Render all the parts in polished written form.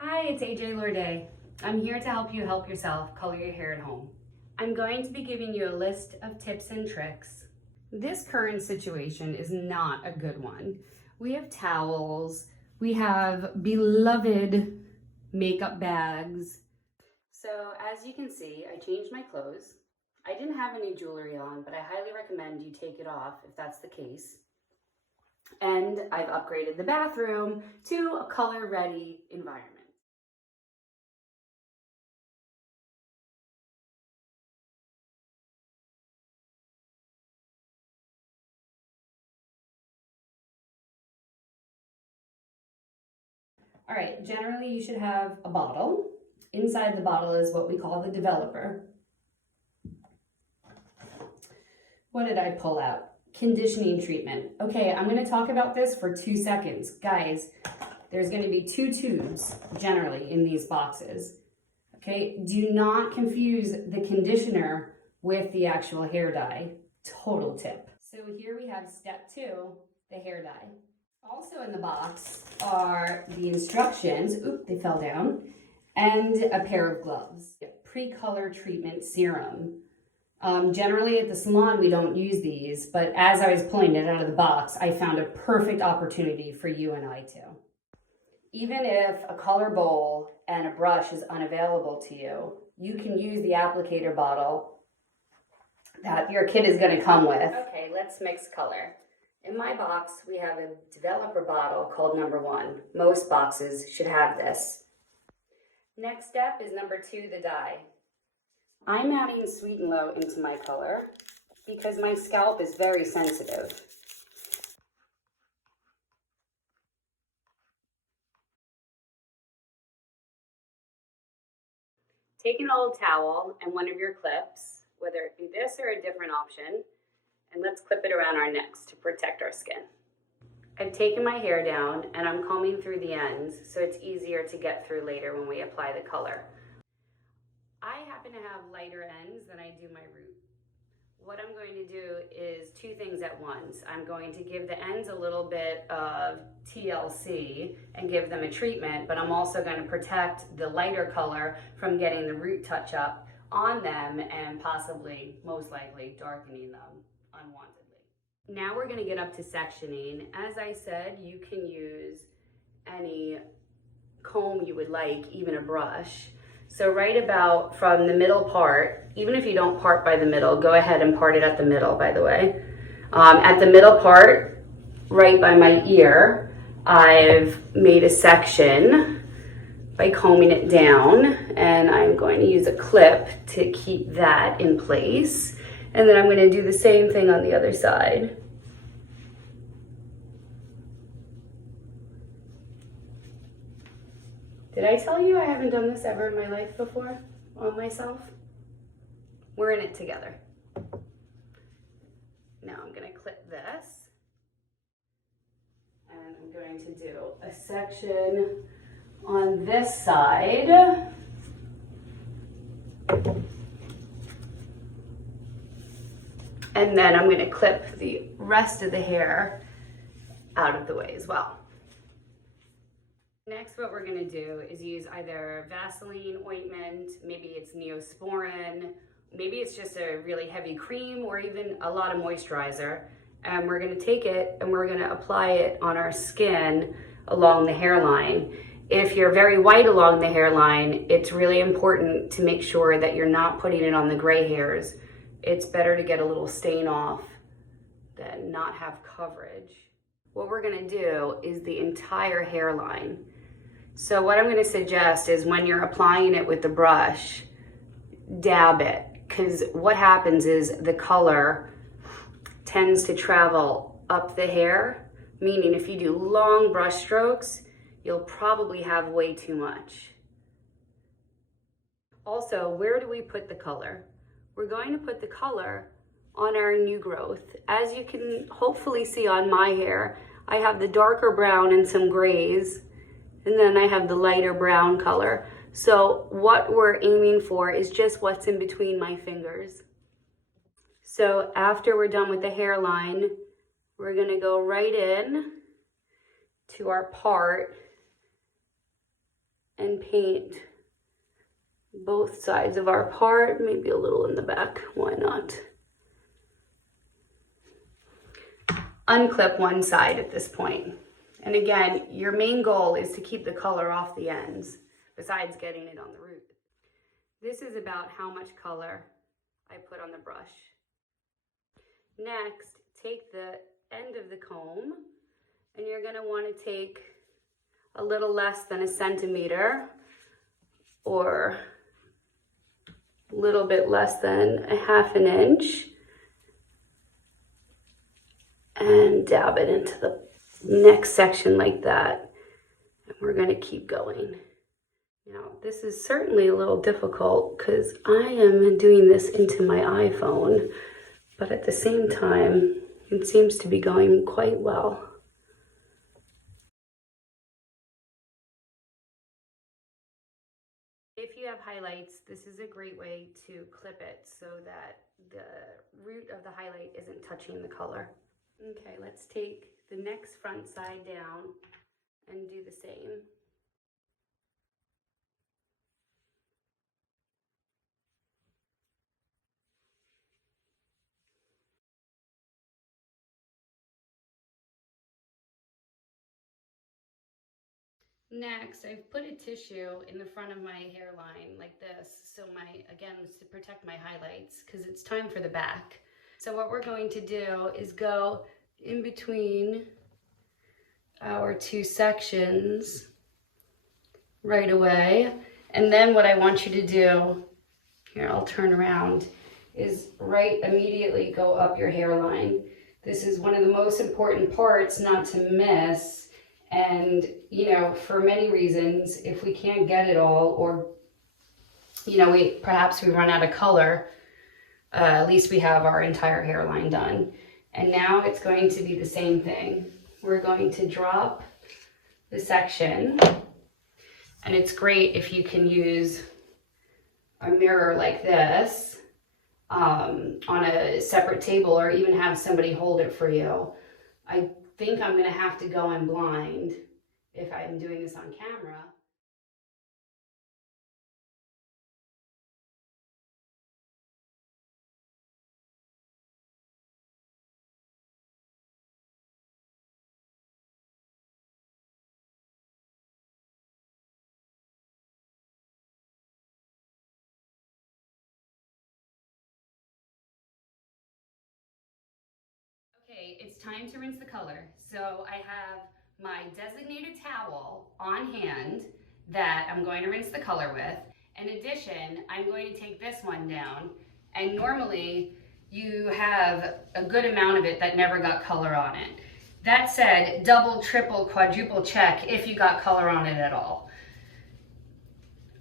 Hi, it's Lordet. I'm here to help you help yourself color your hair at home. I'm going to be giving you a list of tips and tricks. This current situation is not a good one. We have towels, we have beloved makeup bags. So as you can see, I changed my clothes. I didn't have any jewelry on, but I highly recommend you take it off if that's the case. And I've upgraded the bathroom to a color-ready environment. All right, generally you should have a bottle. Inside the bottle is what we call the developer. What did I pull out? Conditioning treatment. Okay, I'm gonna talk about this for 2 seconds. Guys, there's gonna be 2 tubes generally in these boxes. Okay, do not confuse the conditioner with the actual hair dye. Total tip. So here we have step 2, the hair dye. Also in the box are the instructions, oop, they fell down, and a pair of gloves. Pre-color treatment serum. Generally at the salon we don't use these, but as I was pulling it out of the box, I found a perfect opportunity for you and I too. Even if a color bowl and a brush is unavailable to you, you can use the applicator bottle that your kit is going to come with. Okay, let's mix color. In my box, we have a developer bottle called number 1. Most boxes should have this. Next step is number 2, the dye. I'm adding Sweet and Low into my color because my scalp is very sensitive. Take an old towel and one of your clips, whether it be this or a different option, and let's clip it around our necks to protect our skin. I've taken my hair down and I'm combing through the ends so it's easier to get through later when we apply the color. I happen to have lighter ends than I do my root. What I'm going to do is 2 things at once. I'm going to give the ends a little bit of TLC and give them a treatment, but I'm also going to protect the lighter color from getting the root touch up on them and possibly, most likely, darkening them unwantedly. Now we're going to get up to sectioning. As I said, you can use any comb you would like, even a brush. So right about from the middle part, even if you don't part by the middle, go ahead and part it at the middle, by the way. At the middle part, right by my ear, I've made a section by combing it down, and I'm going to use a clip to keep that in place. And then I'm going to do the same thing on the other side. Did I tell you I haven't done this ever in my life before on myself? We're in it together. Now I'm going to clip this. And I'm going to do a section on this side. And then I'm going to clip the rest of the hair out of the way as well. Next, what we're going to do is use either Vaseline ointment, maybe it's Neosporin, maybe it's just a really heavy cream or even a lot of moisturizer. And we're going to take it and we're going to apply it on our skin along the hairline. If you're very white along the hairline, it's really important to make sure that you're not putting it on the gray hairs. It's better to get a little stain off than not have coverage. What we're going to do is the entire hairline. So what I'm going to suggest is when you're applying it with the brush, dab it, because what happens is the color tends to travel up the hair, meaning if you do long brush strokes, you'll probably have way too much. Also, where do we put the color? We're going to put the color on our new growth. As you can hopefully see on my hair, I have the darker brown and some grays, and then I have the lighter brown color. So what we're aiming for is just what's in between my fingers. So after we're done with the hairline, we're gonna go right in to our part and paint both sides of our part, maybe a little in the back, why not? Unclip one side at this point. And again, your main goal is to keep the color off the ends, besides getting it on the root. This is about how much color I put on the brush. Next, take the end of the comb, and you're going to want to take a little less than 1 centimeter, or a little bit less than 1/2 inch, and dab it into the next section like that. And we're going to keep going. Now, this is certainly a little difficult because I am doing this into my iPhone, but at the same time, it seems to be going quite well. If you have highlights, this is a great way to clip it so that the root of the highlight isn't touching the color. Okay, let's take the next front side down and do the same. Next, I've put a tissue in the front of my hairline like this, so again, to protect my highlights, because it's time for the back. So what we're going to do is go in between our 2 sections right away. And then what I want you to do, here I'll turn around, is right immediately go up your hairline. This is one of the most important parts not to miss. And, you know, for many reasons, if we can't get it all, or, you know, perhaps we run out of color, at least we have our entire hairline done. And now it's going to be the same thing. We're going to drop the section, and it's great if you can use a mirror like this on a separate table, or even have somebody hold it for you. I think I'm gonna have to go in blind if I'm doing this on camera. Okay, it's time to rinse the color. So I have my designated towel on hand that I'm going to rinse the color with. In addition, I'm going to take this one down, and normally you have a good amount of it that never got color on it. That said, double, triple, quadruple check if you got color on it at all.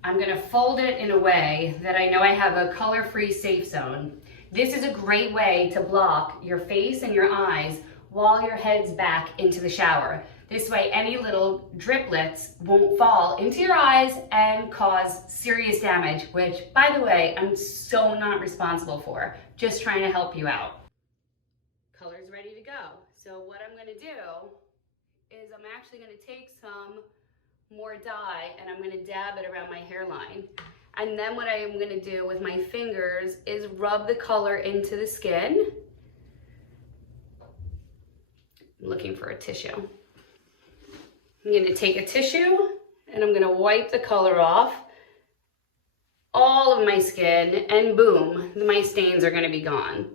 I'm gonna fold it in a way that I know I have a color-free safe zone. This is a great way to block your face and your eyes while your head's back into the shower. This way, any little driplets won't fall into your eyes and cause serious damage, which, by the way, I'm so not responsible for. Just trying to help you out. Color's ready to go. So what I'm gonna do is I'm actually gonna take some more dye and I'm gonna dab it around my hairline. And then what I am gonna do with my fingers is rub the color into the skin. I'm looking for a tissue. I'm gonna take a tissue and I'm gonna wipe the color off all of my skin, and boom, my stains are gonna be gone.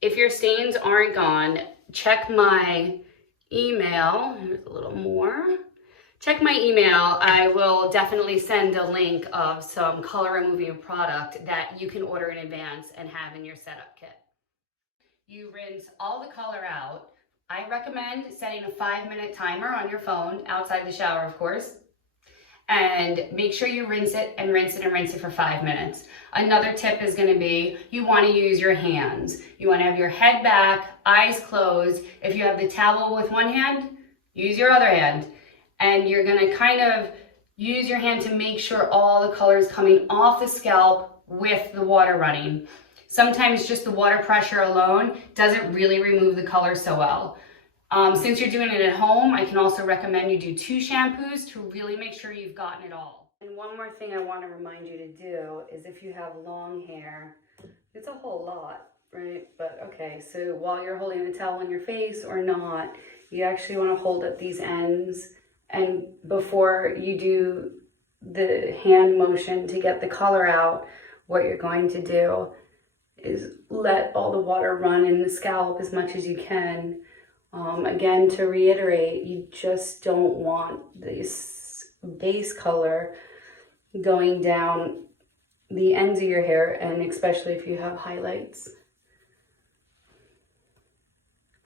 If your stains aren't gone, check my email. Here's a little more. Check my email. I will definitely send a link of some color removing product that you can order in advance and have in your setup kit. You rinse all the color out. I recommend setting a 5-minute timer on your phone, outside the shower, of course, and make sure you rinse it and rinse it and rinse it for 5 minutes. Another tip is gonna be, you wanna use your hands. You wanna have your head back, eyes closed. If you have the towel with one hand, use your other hand. And you're gonna kind of use your hand to make sure all the color is coming off the scalp with the water running. Sometimes just the water pressure alone doesn't really remove the color so well. Since you're doing it at home, I can also recommend you do 2 shampoos to really make sure you've gotten it all. And one more thing I want to remind you to do is if you have long hair, it's a whole lot, right? But okay, so while you're holding the towel on your face or not, you actually want to hold at these ends, and before you do the hand motion to get the color out, what you're going to do is let all the water run in the scalp as much as you can. Again, to reiterate, you just don't want this base color going down the ends of your hair, and especially if you have highlights.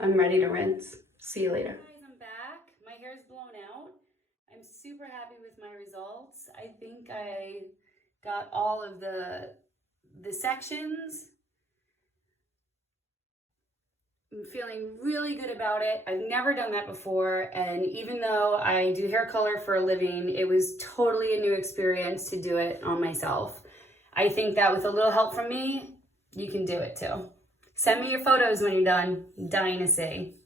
I'm ready to rinse. See you later. Guys, I'm back. My hair is blown out. I'm super happy with my results. I think I got all of the sections. I'm feeling really good about it. I've never done that before, and even though I do hair color for a living, it was totally a new experience to do it on myself. I think that with a little help from me, you can do it too. Send me your photos when you're done. I'm dying to see.